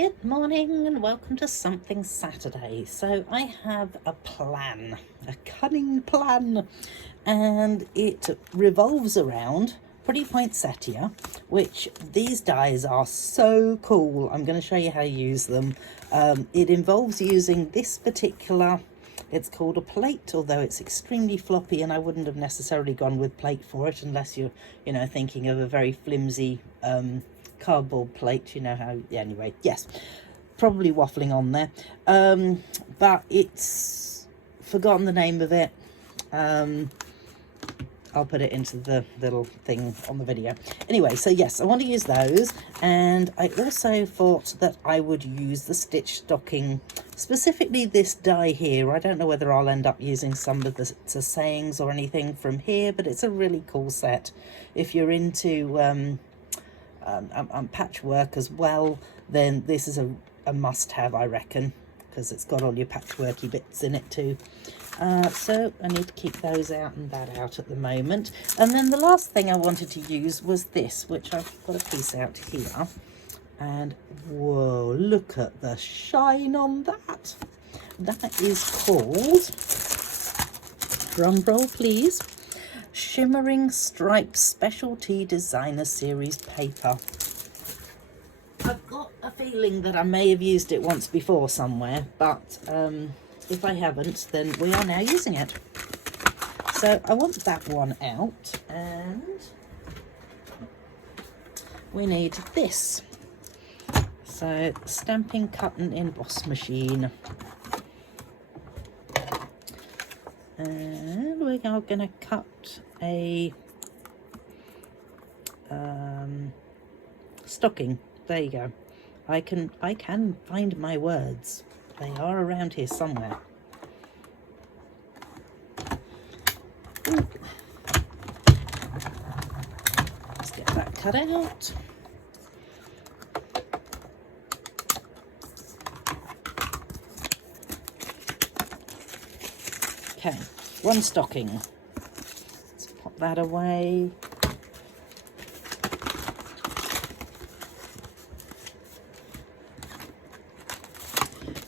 Good morning and welcome to Something Saturday. So I have a plan, a cunning plan, and it revolves around Pretty Poinsettia, which these dies are so cool. I'm going to show you how to use them. It involves using this particular, it's called a plate, although it's extremely floppy, and I wouldn't have necessarily gone with plate for it unless you're, thinking of a very flimsy cardboard plate. You know how, anyway, yes, probably waffling on there, but it's forgotten the name of it. I'll put it into the little thing on the video. Anyway, so yes, I want to use those, and I also thought that I would use the stitch stocking, specifically this die here. I don't know whether I'll end up using some of the sayings or anything from here, but it's a really cool set. If you're into patchwork as well, then this is a must-have, I reckon, because it's got all your patchworky bits in it too. So I need to keep those out and that out at the moment. And then the last thing I wanted to use was this, which I've got a piece out here. And whoa, look at the shine on that. That is called, drum roll please, Shimmering Stripes Specialty Designer Series paper. I've got a feeling that I may have used it once before somewhere, but if I haven't, then we are now using it. So I want that one out, and we need this. So stamping, cut and emboss machine. And we are going to cut a stocking. There you go. I can find my words. They are around here somewhere. Ooh. Let's get that cut out. Okay, one stocking. Let's pop that away.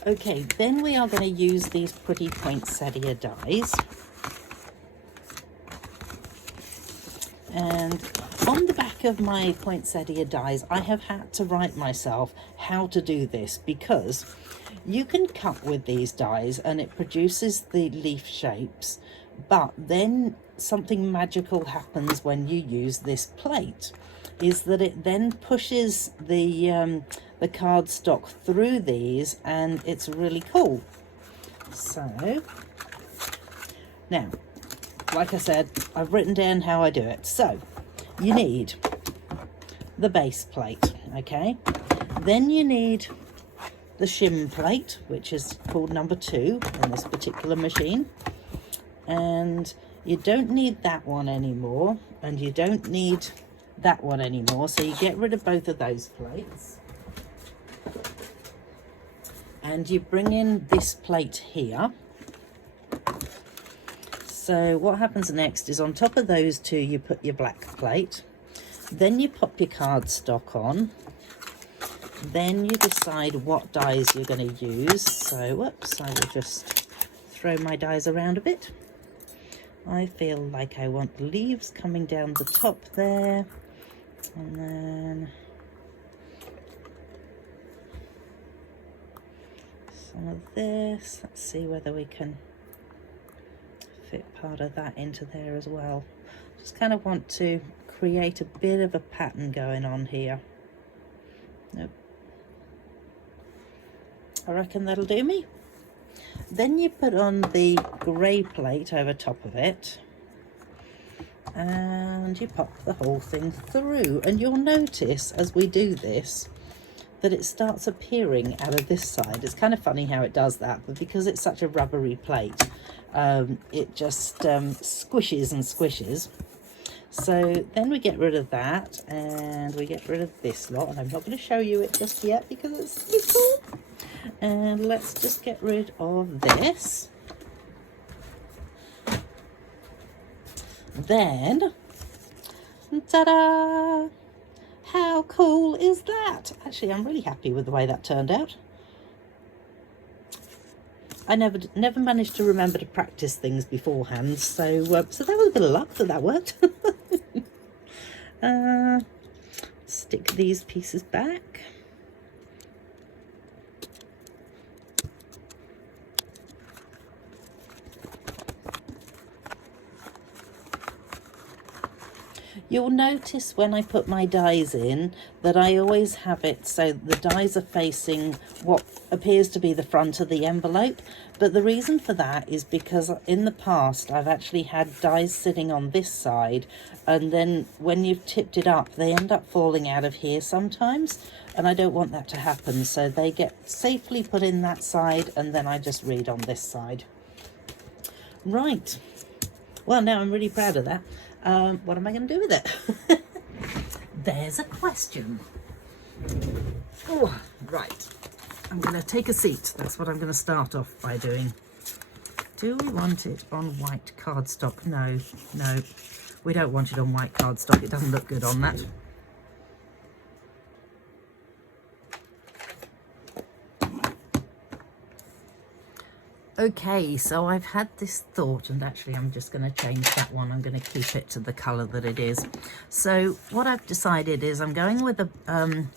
Okay, then we are going to use these Pretty Poinsettia dies. And on the back of my Poinsettia dies, I have had to write myself how to do this, because you can cut with these dies and it produces the leaf shapes, but then something magical happens when you use this plate, is that it then pushes the cardstock through these, and it's really cool. So now, like I said, I've written down how I do it. So you need the base plate, okay? Then you need the shim plate, which is called number 2 in this particular machine. And you don't need that one anymore, and you don't need that one anymore, so you get rid of both of those plates. And you bring in this plate here. So what happens next is, on top of those two, you put your black plate. Then you pop your cardstock on. Then you decide what dies you're going to use. So, whoops, I will just throw my dies around a bit. I feel like I want the leaves coming down the top there. And then some of this. Let's see whether we can fit part of that into there as well. Just kind of want to create a bit of a pattern going on here. Nope. I reckon that'll do me. Then you put on the grey plate over top of it, and you pop the whole thing through, and you'll notice as we do this that it starts appearing out of this side. It's kind of funny how it does that, but because it's such a rubbery plate, it just squishes and squishes. So then we get rid of that, and we get rid of this lot, and I'm not going to show you it just yet because it's so cool. And let's just get rid of this. Then, ta-da! How cool is that? Actually, I'm really happy with the way that turned out. I never managed to remember to practice things beforehand, so so that was a bit of luck that worked. Stick these pieces back. You'll notice when I put my dies in that I always have it so the dies are facing what appears to be the front of the envelope. But the reason for that is because in the past I've actually had dies sitting on this side, and then when you've tipped it up they end up falling out of here sometimes, and I don't want that to happen, so they get safely put in that side and then I just read on this side. Right, well, now I'm really proud of that. What am I going to do with it? There's a question. Oh, right. I'm going to take a seat. That's what I'm going to start off by doing. Do we want it on white cardstock? No, no. We don't want it on white cardstock. It doesn't look good on that. Okay, so I've had this thought, and actually I'm just going to change that one. I'm going to keep it to the colour that it is. So what I've decided is I'm going with a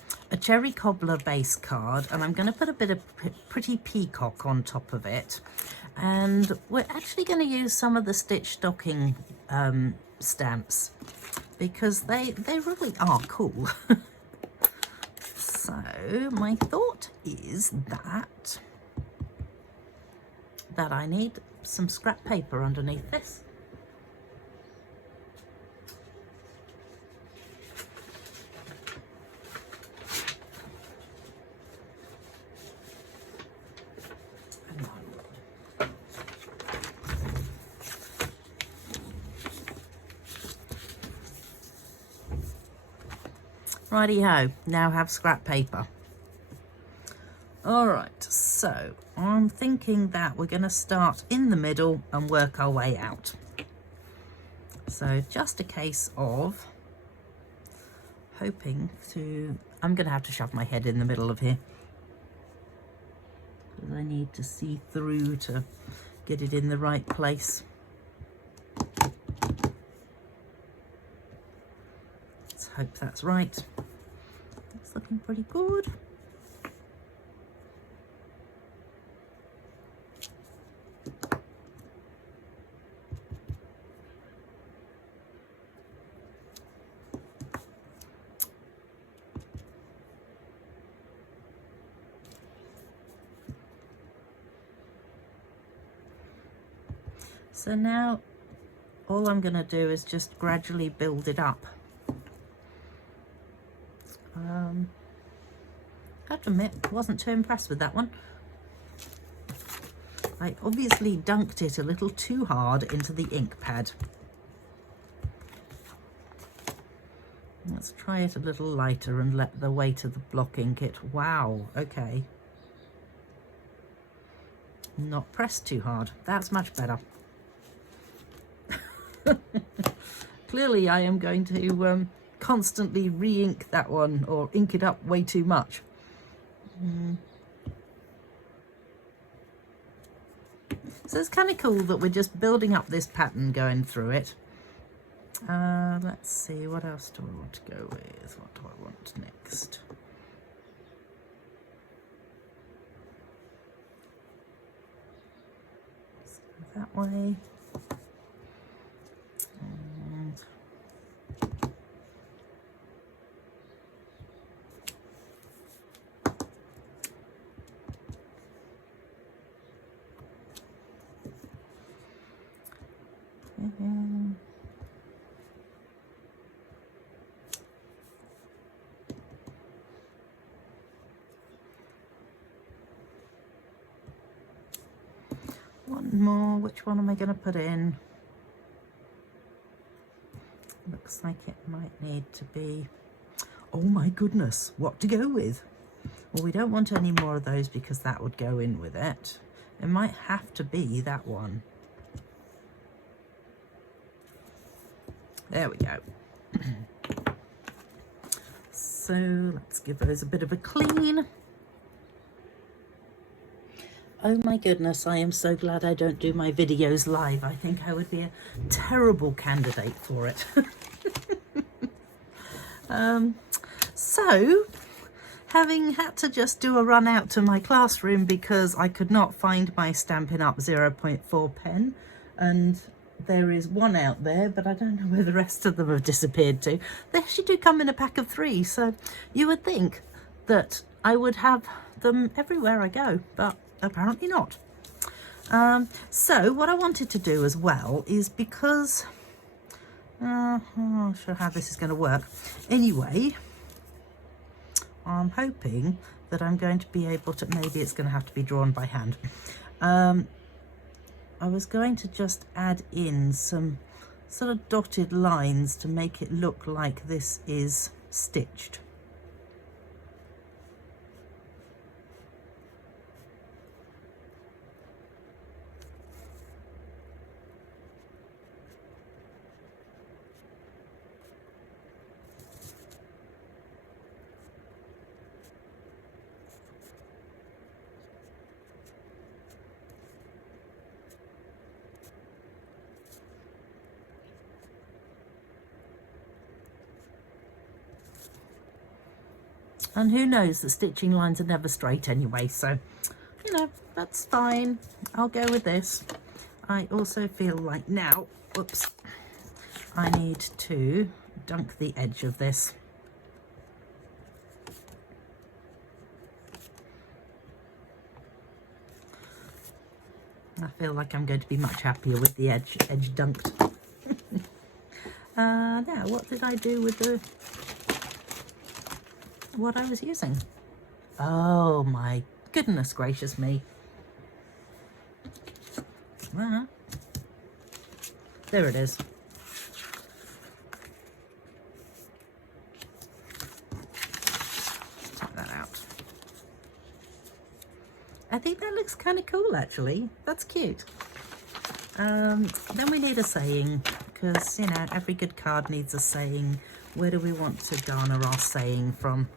cherry cobbler base card, and I'm going to put a bit of Pretty Peacock on top of it. And we're actually going to use some of the Stitch Stocking stamps because they really are cool. So my thought is that I need some scrap paper underneath this. Righty-ho, now have scrap paper. All right, so I'm thinking that we're going to start in the middle and work our way out. So just a case of hoping to... I'm going to have to shove my head in the middle of here because I need to see through to get it in the right place. Let's hope that's right. It's looking pretty good. So now all I'm going to do is just gradually build it up. I have to admit, I wasn't too impressed with that one. I obviously dunked it a little too hard into the ink pad. Let's try it a little lighter and let the weight of the block ink it. Wow, okay. Not pressed too hard. That's much better. Clearly I am going to constantly re-ink that one or ink it up way too much. So it's kind of cool that we're just building up this pattern going through it. Let's see, what else do I want to go with? What do I want next? Let's go that way. One more. Which one am I going to put in? Looks like it might need to be... Oh my goodness, what to go with? Well, we don't want any more of those because that would go in with it. It might have to be that one. There we go. So let's give those a bit of a clean. Oh my goodness, I am so glad I don't do my videos live. I think I would be a terrible candidate for it. So, having had to just do a run out to my classroom because I could not find my Stampin' Up! 0.4 pen, and there is one out there, but I don't know where the rest of them have disappeared to. They actually do come in a pack of 3, so you would think that I would have them everywhere I go, but apparently not. So what I wanted to do as well is, because I'm not sure how this is going to work. Anyway, I'm hoping that I'm going to be able to, maybe it's going to have to be drawn by hand. I was going to just add in some sort of dotted lines to make it look like this is stitched. And who knows, the stitching lines are never straight anyway, so, you know, that's fine. I'll go with this. I also feel like now, whoops, I need to dunk the edge of this. I feel like I'm going to be much happier with the edge dunked. Now, what did I do with what I was using? Oh my goodness gracious me. There it is. Check that out. I think that looks kind of cool, actually. That's cute. Then we need a saying, because, you know, every good card needs a saying. Where do we want to garner our saying from?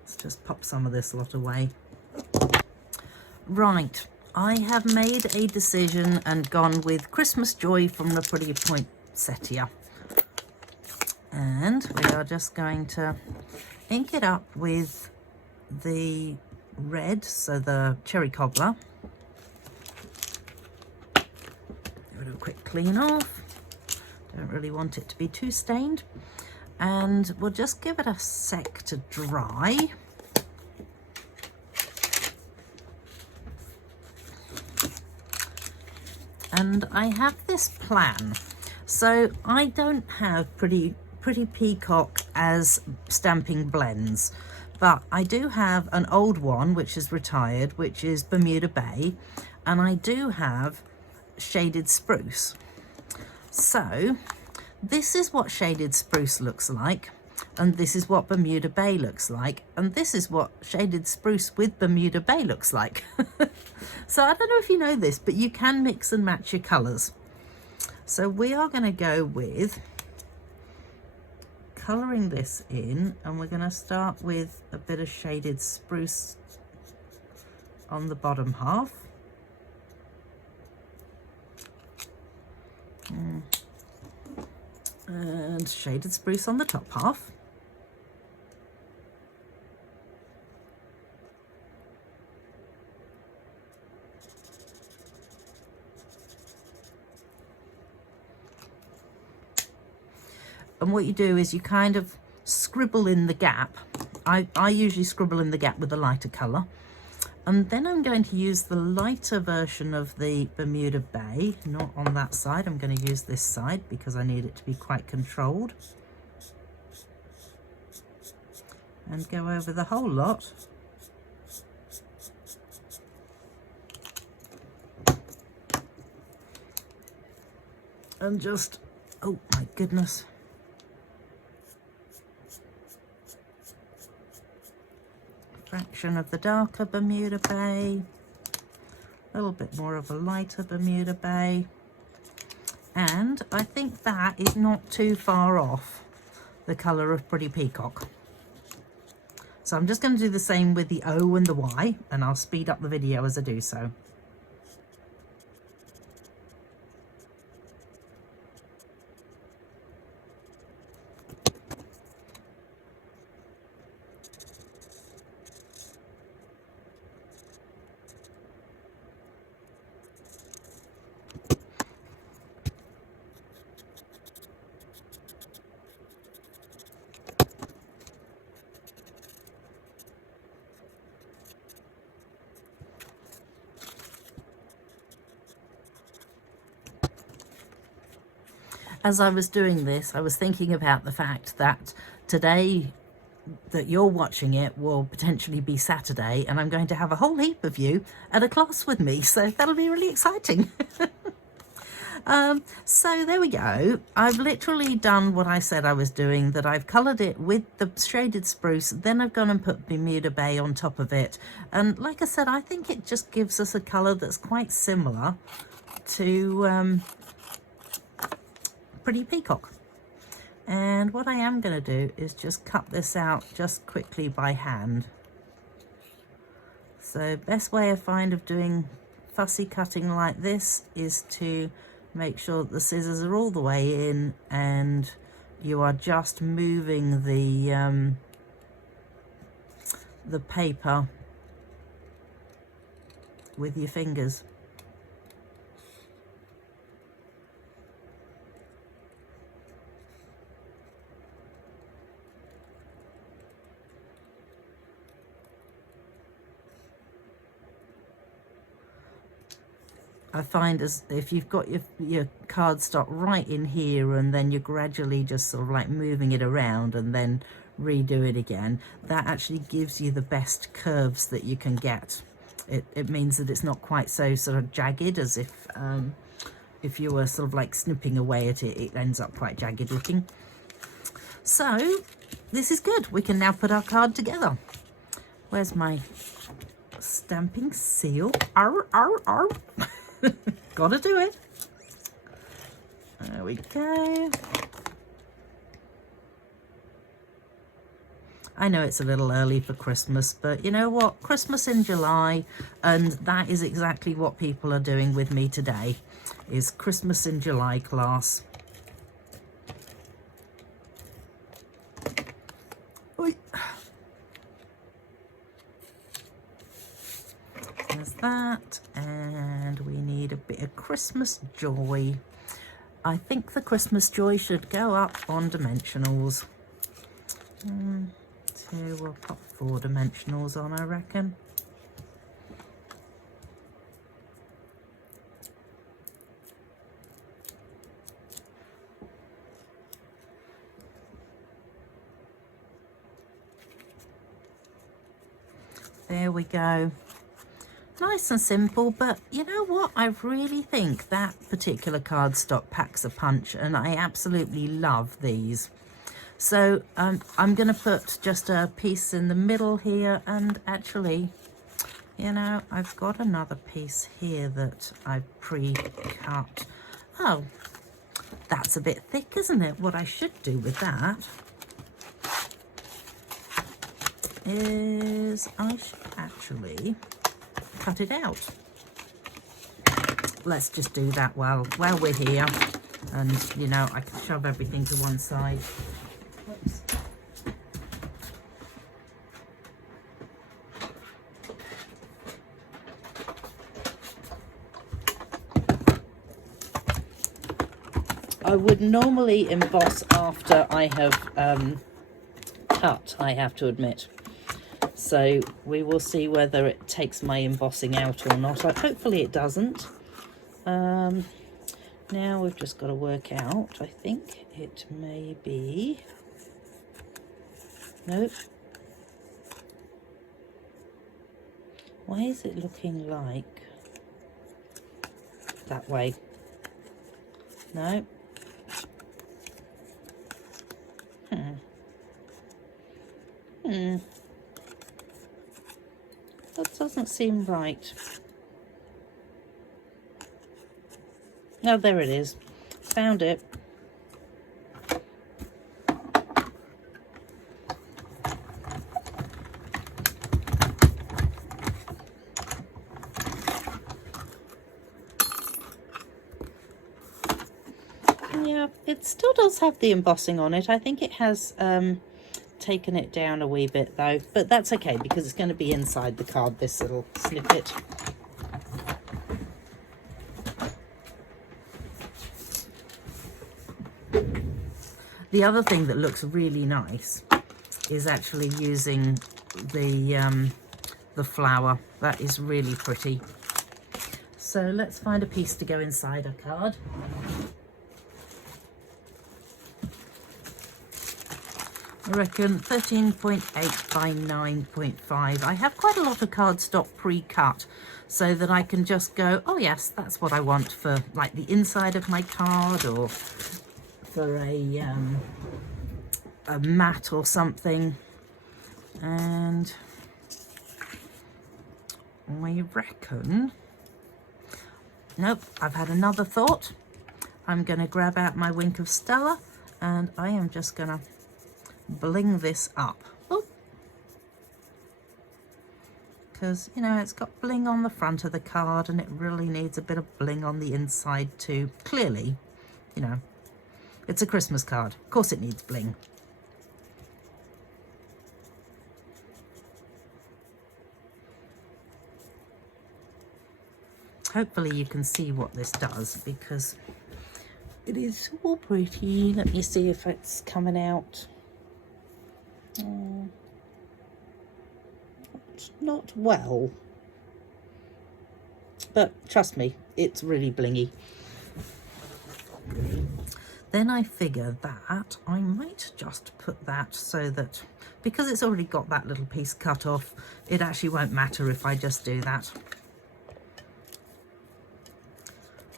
Let's just pop some of this lot away. Right, I have made a decision and gone with Christmas Joy from the Pretty Poinsettia. And we are just going to ink it up with the red, so the cherry cobbler. Give it a quick clean off. Don't really want it to be too stained. And we'll just give it a sec to dry. And I have this plan. So I don't have Pretty Peacock as stamping blends, but I do have an old one which is retired, which is Bermuda Bay, and I do have Shaded Spruce. So this is what Shaded Spruce looks like, and this is what Bermuda Bay looks like, and this is what Shaded Spruce with Bermuda Bay looks like. So I don't know if you know this, but you can mix and match your colours. So we are going to go with colouring this in, and we're going to start with a bit of Shaded Spruce on the bottom half. And Shaded Spruce on the top half. And what you do is you kind of scribble in the gap. I usually scribble in the gap with a lighter colour. And then I'm going to use the lighter version of the Bermuda Bay, not on that side. I'm going to use this side because I need it to be quite controlled. And go over the whole lot. And just, oh my goodness. Fraction of the darker Bermuda Bay, a little bit more of a lighter Bermuda Bay, and I think that is not too far off the colour of Pretty Peacock. So I'm just going to do the same with the O and the Y, and I'll speed up the video as I do so. As I was doing this, I was thinking about the fact that today that you're watching it will potentially be Saturday, and I'm going to have a whole heap of you at a class with me, so that'll be really exciting. So there we go. I've literally done what I said I was doing, that I've coloured it with the shaded spruce, then I've gone and put Bermuda Bay on top of it, and like I said, I think it just gives us a colour that's quite similar to Pretty Peacock. And what I am going to do is just cut this out just quickly by hand. So best way I find of doing fussy cutting like this is to make sure that the scissors are all the way in and you are just moving the paper with your fingers. I find as if you've got your cardstock right in here and then you're gradually just sort of like moving it around and then redo it again, that actually gives you the best curves that you can get. It means that it's not quite so sort of jagged as if you were sort of like snipping away at it, it ends up quite jagged looking. So this is good. We can now put our card together. Where's my stamping seal? Arr, arr, arr. Gotta do it. There we go. I know it's a little early for Christmas, but you know what? Christmas in July, and that is exactly what people are doing with me today, is Christmas in July class. Oi. There's that, and we need a bit of Christmas joy. I think the Christmas joy should go up on dimensionals. So we'll pop 4 dimensionals on, I reckon. There we go. Nice and simple, but you know what? I really think that particular cardstock packs a punch, and I absolutely love these. So I'm going to put just a piece in the middle here, and actually, you know, I've got another piece here that I've pre-cut. Oh, that's a bit thick, isn't it? What I should do with that is I should actually cut it out. Let's just do that while we're here, and you know, I can shove everything to one side. Whoops. I would normally emboss after I have cut, I have to admit. So we will see whether it takes my embossing out or not. Hopefully it doesn't. Now we've just got to work out, I think it may be... Nope. Why is it looking like that way? No. That doesn't seem right. Oh, there it is. Found it. Yeah, it still does have the embossing on it. I think it has taken it down a wee bit though, but that's okay because it's going to be inside the card, this little snippet. The other thing that looks really nice is actually using the flower. That is really pretty. So let's find a piece to go inside a card. I reckon 13.8 by 9.5. I have quite a lot of cardstock pre-cut so that I can just go, oh yes, that's what I want for like the inside of my card, or for a mat or something. And I reckon, nope, I've had another thought. I'm going to grab out my Wink of Stella and I am just going to bling this up. Because, you know, it's got bling on the front of the card and it really needs a bit of bling on the inside too. Clearly, you know, it's a Christmas card. Of course it needs bling. Hopefully you can see what this does because it is so pretty. Let me see if it's coming out. Not well, but trust me, it's really blingy. Then I figure that I might just put that so that, because it's already got that little piece cut off, it actually won't matter if I just do that.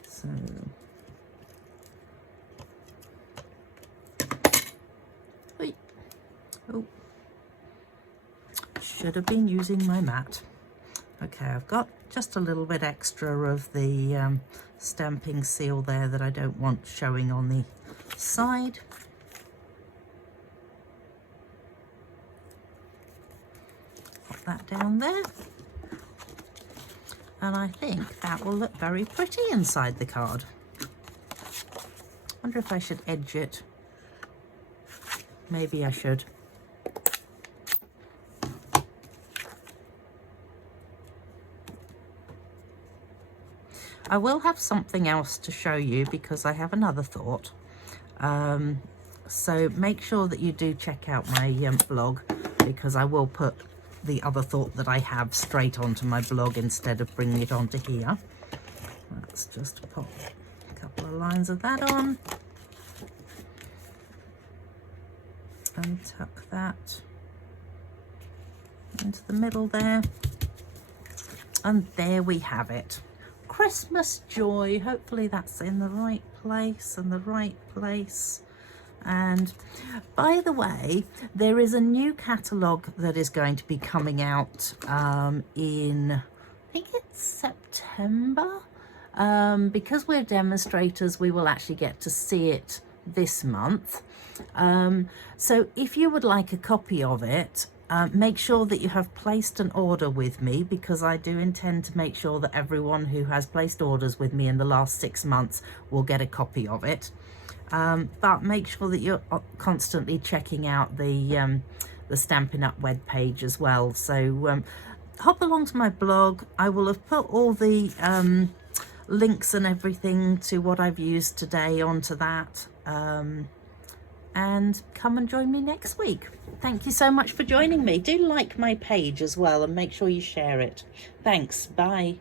So oh, should have been using my mat. Okay, I've got just a little bit extra of the stamping seal there that I don't want showing on the side. Put that down there. And I think that will look very pretty inside the card. Wonder if I should edge it. Maybe I should. I will have something else to show you because I have another thought. So make sure that you do check out my blog, because I will put the other thought that I have straight onto my blog instead of bringing it onto here. Let's just pop a couple of lines of that on and tuck that into the middle there. And there we have it. Christmas joy. Hopefully that's in the right place and the right place. And by the way, there is a new catalogue that is going to be coming out in, I think it's September. Because we're demonstrators, we will actually get to see it this month. So if you would like a copy of it, make sure that you have placed an order with me, because I do intend to make sure that everyone who has placed orders with me in the last 6 months will get a copy of it. But make sure that you're constantly checking out the Stampin' Up! Web page as well. So hop along to my blog. I will have put all the links and everything to what I've used today onto that. And come and join me next week. Thank you so much for joining me. Do like my page as well and make sure you share it. Thanks. Bye.